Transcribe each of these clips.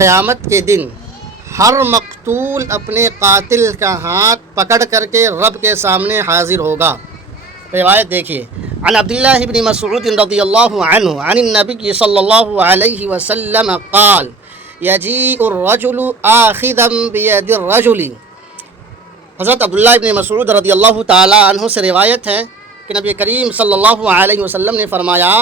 قیامت کے دن ہر مقتول اپنے قاتل کا ہاتھ پکڑ کر کے رب کے سامنے حاضر ہوگا۔ روایت دیکھیے، عن عبداللہ بن مسعود رضی اللہ عنہ عن النبی صلی اللہ علیہ وسلم قال یجیء الرجل آخذا بید الرجل۔ حضرت عبداللہ بن مسعود رضی اللہ تعالی عنہ سے روایت ہے کہ نبی کریم صلی اللہ علیہ وسلم نے فرمایا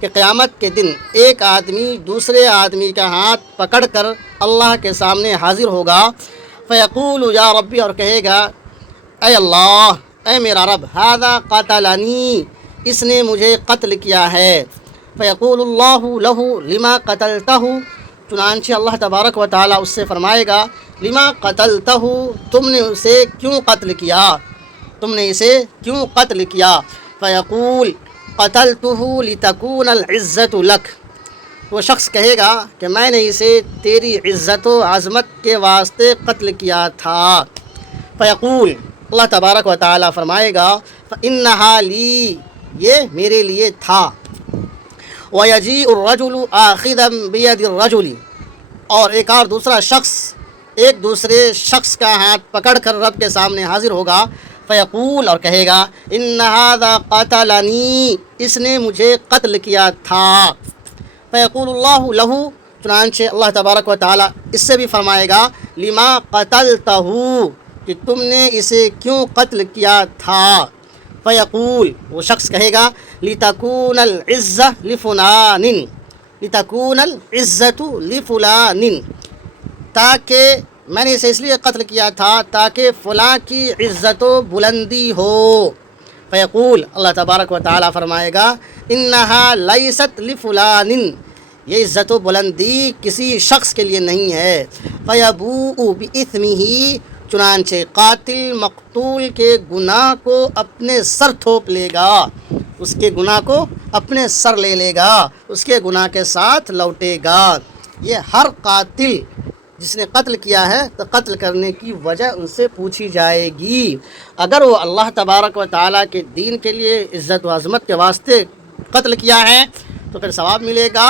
کہ قیامت کے دن ایک آدمی دوسرے آدمی کا ہاتھ پکڑ کر اللہ کے سامنے حاضر ہوگا، فیقول یا ربی، اور کہے گا اے اللہ، اے میرا رب، ھذا قتلنی، اس نے مجھے قتل کیا ہے۔ فیقول اللہ لہ لما قتلتہ، چنانچہ اللہ تبارک و تعالی اس سے فرمائے گا لما قتلتہ، تم نے اسے کیوں قتل کیا، تم نے اسے کیوں قتل کیا۔ فیقول قتلتہ لتکون العزت لک، وہ شخص کہے گا کہ میں نے اسے تیری عزت و عظمت کے واسطے قتل کیا تھا۔ فیقول، اللہ تبارک و تعالی فرمائے گا فإنہا لی، یہ میرے لیے تھا۔ ویجیء الرجل آخذا بید الرجل، اور ایک اور دوسرا شخص ایک دوسرے شخص کا ہاتھ پکڑ کر رب کے سامنے حاضر ہوگا، فیقول، اور کہے گا ان ھذا قتلنی، اس نے مجھے قتل کیا تھا۔ فیقول اللہ لہ، چنانچہ اللہ تبارک و تعالی اس سے بھی فرمائے گا لما قتلتہ، کہ تم نے اسے کیوں قتل کیا تھا۔ فیقول، وہ شخص کہے گا لتکون العزہ لفلان، لتکون العزت لفلان، تاکہ میں نے اسے اس لیے قتل کیا تھا تاکہ فلاں کی عزت و بلندی ہو۔ فیقول، اللہ تبارک و تعالی فرمائے گا انہا لیست لفلان، یہ عزت و بلندی کسی شخص کے لیے نہیں ہے۔ فیبوء بإثمہ، چنانچہ قاتل مقتول کے گناہ کو اپنے سر تھوپ لے گا، اس کے گناہ کو اپنے سر لے لے گا، اس کے گناہ کے ساتھ لوٹے گا۔ یہ ہر قاتل جس نے قتل کیا ہے تو قتل کرنے کی وجہ ان سے پوچھی جائے گی۔ اگر وہ اللہ تبارک و تعالیٰ کے دین کے لیے عزت و عظمت کے واسطے قتل کیا ہے تو پھر ثواب ملے گا،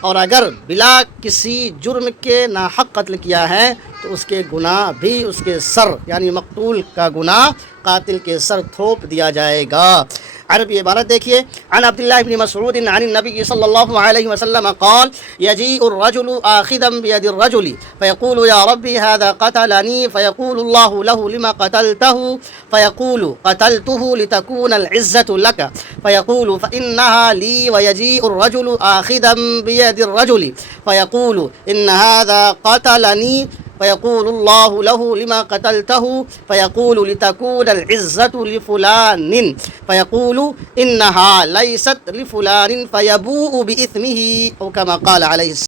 اور اگر بلا کسی جرم کے ناحق قتل کیا ہے تو اس کے گناہ بھی اس کے سر، یعنی مقتول کا گناہ قاتل کے سر تھوپ دیا جائے گا۔ عربی عبارت دیکھیے، عن عبداللہ بن مسعود عن النبی صلی اللہ علیہ وسلم قال یجیء الرجل آخذا بید الرجل فیقول یا ربی ھذا قتلنی، فیقول اللہ لہ لما قتلتہ، فیقول قتلتہ لتکون العزت لک، فیقول فإنہا لی، ویجیء الرجل آخذا بید الرجل فیقول ان ھذا قتلنی، فیقول اللہ لہ لما قتلتہ، فیقول لتکون العزت لفلان، فیقول انہا لیست لفلان، فیبوء بإثمہ، او کما قال علیہ السلام۔